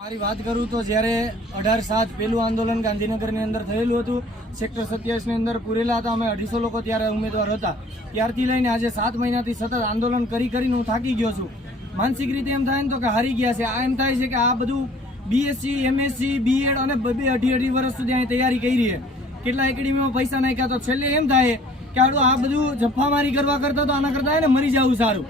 મારી વાત કરું તો જ્યારે અઢાર સાત પેલું આંદોલન ગાંધીનગરની અંદર થયેલું હતું, સેક્ટર સત્યાવીસની અંદર પૂરેલા હતા, અમે અઢીસો લોકો ત્યારે ઉમેદવાર હતા. ત્યારથી લઈને આજે સાત મહિનાથી સતત આંદોલન કરી કરીને હું થાકી ગયો છું. માનસિક રીતે એમ થાય ને તો કે હારી ગયા છે. આ એમ થાય છે કે આ બધું બીએસસી એમએસસી બીએડ અને બે અઢી અઢી વર્ષ સુધી અહીં તૈયારી કરી છે. કેટલા એકેડેમીમાં પૈસા નાખ્યા તો છેલ્લે એમ થાય કે આડું આ બધું જફ્ફામારી કરવા કરતા તો આના કરતા ને મરી જવું સારું.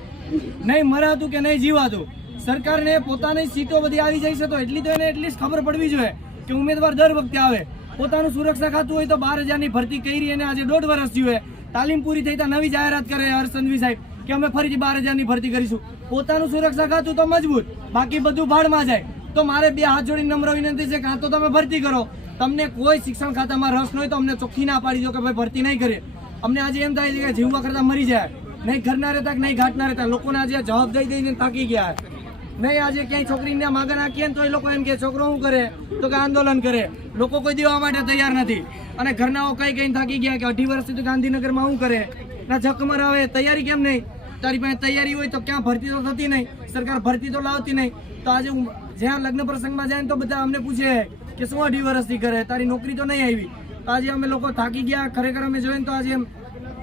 નહીં મરાતું કે નહીં જીવાતું. સરકારને પોતાની સીટો બધી આવી જાય છે તો એટલી તો એને એટલીસ્ટ ખબર પડવી જોઈએ કે ઉમેદવાર દર વખતે આવે. પોતાનું સુરક્ષા ખાતું હોય તો બાર હજારની ભરતી કરી અને આજે દોઢ વર્ષ થયું તાલીમ પૂરી થઈ ત્યાં નવી જાહેરાત કરે હર્ષ સંઘવી સાહેબ કે અમે ફરીથી બાર હજારની ભરતી કરીશું. પોતાનું સુરક્ષા ખાતું તો મજબૂત, બાકી બધું ભાડમાં જાય. તો મારે બે હાથ જોડીને નમ્ર વિનંતી છે કાં તો તમે ભરતી કરો. તમને કોઈ શિક્ષણ ખાતામાં રસ ન તો અમને ચોખ્ખી ના પાડી દો કે ભાઈ ભરતી નહીં કરીએ. અમને આજે એમ થાય છે કે જીવવા કરતા મરી જાય. નહીં ઘરના રહેતા કે નહીં ઘાટના રહેતા, લોકોને આજે જવાબ દઈ દઈને થાકી ગયા. નહીં, આજે ક્યાંય છોકરીને માગણ ને તો એ લોકો એમ કે છોકરો શું કરે? તો કે આંદોલન કરે. લોકો કોઈ દેવા માટે તૈયાર નથી. અને ઘરનાઓ કઈ કઈ થાકી ગયા કે અઢી વર્ષથી તો ગાંધીનગરમાં શું કરે? ના, જખમર આવે, તૈયારી કેમ નહીં? તારી પાસે તૈયારી હોય તો ક્યાં ભરતી તો થતી નહીં? સરકાર ભરતી તો લાવતી નહીં. તો આજે જ્યાં લગ્ન પ્રસંગમાં જાય ને તો બધા અમને પૂછે કે શું અઢી વર્ષથી કરે? તારી નોકરી તો નહીં આવી. તો આજે અમે લોકો થાકી ગયા. ખરેખર અમે જોઈએ તો આજે એમ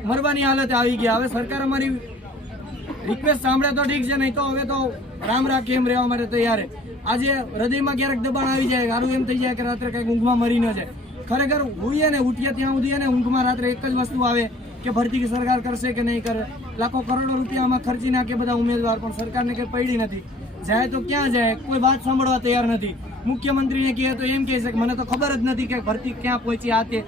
મરવાની હાલત આવી ગયા. હવે સરકાર અમારી રિક્વેસ્ટ સાંભળે તો ઠીક છે, નહીં તો હવે તો રામ રાખી એમ રહેવા માટે તૈયાર આજે હૃદયમાં ક્યારેક દબાણ આવી જાય સારું એમ થઈ જાય કે રાત્રે કંઈક ઊંઘમાં મરી ન જાય. ખરેખર હોઈએ ને ઉઠીએ ત્યાં સુધી ને ઊંઘમાં રાત્રે એક જ વસ્તુ આવે કે ભરતી સરકાર કરશે કે નહીં કરે. લાખો કરોડો રૂપિયામાં ખર્ચી નાખે બધા ઉમેદવાર, પણ સરકારને કંઈ પડી નથી. જાય તો ક્યાં જાય, કોઈ વાત સાંભળવા તૈયાર નથી. મુખ્યમંત્રીને કહે તો એમ કહે છે કે મને તો ખબર જ નથી કે ભરતી ક્યાં પહોંચી, આ તે.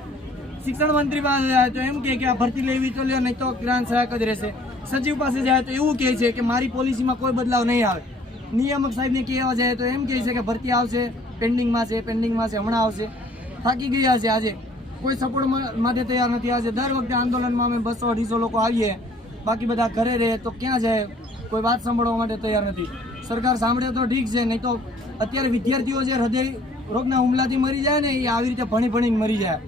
શિક્ષણ મંત્રી પાસે જાય તો એમ કહે કે આ ભરતી લેવી તો લ્યો, નહીં તો ગ્રાન્ટ સહાયક જ રહેશે. સચિવ પાસે જાય તો એવું કહે છે કે મારી પોલિસીમાં કોઈ બદલાવ નહીં આવે. નિયામક સાહેબને કહેવા જાય તો એમ કહે છે કે ભરતી આવશે, પેન્ડિંગમાં છે પેન્ડિંગમાં છે, હમણાં આવશે. થાકી ગયા છે આજે. કોઈ સપોર્ટ માટે તૈયાર નથી આજે. દર વખતે આંદોલનમાં અમે બસો અઢીસો લોકો આવીએ. બાકી બધા ઘરે રહે તો ક્યાં જાય? કોઈ વાત સાંભળવા માટે તૈયાર નથી. સરકાર સાંભળે તો ઠીક છે, નહીં તો અત્યારે વિદ્યાર્થીઓ જે હૃદય રોગના હુમલાથી મરી જાય ને એ આવી રીતે ભણી ભણીને મરી જાય.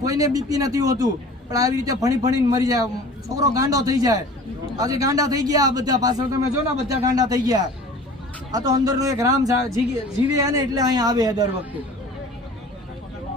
કોઈને બીપી નથી હોતું. પણ આવી રીતે ભણી ભણીને મરી જાય. છોકરો ગાંડો થઈ જાય. આજે ગાંડા થઈ ગયા બધા પાછળ. તમે જો ને, બધા ગાંડા થઈ ગયા. આ તો અંદરનો એક રામ જીવે ને એટલે અહીંયા આવે દર વખતે.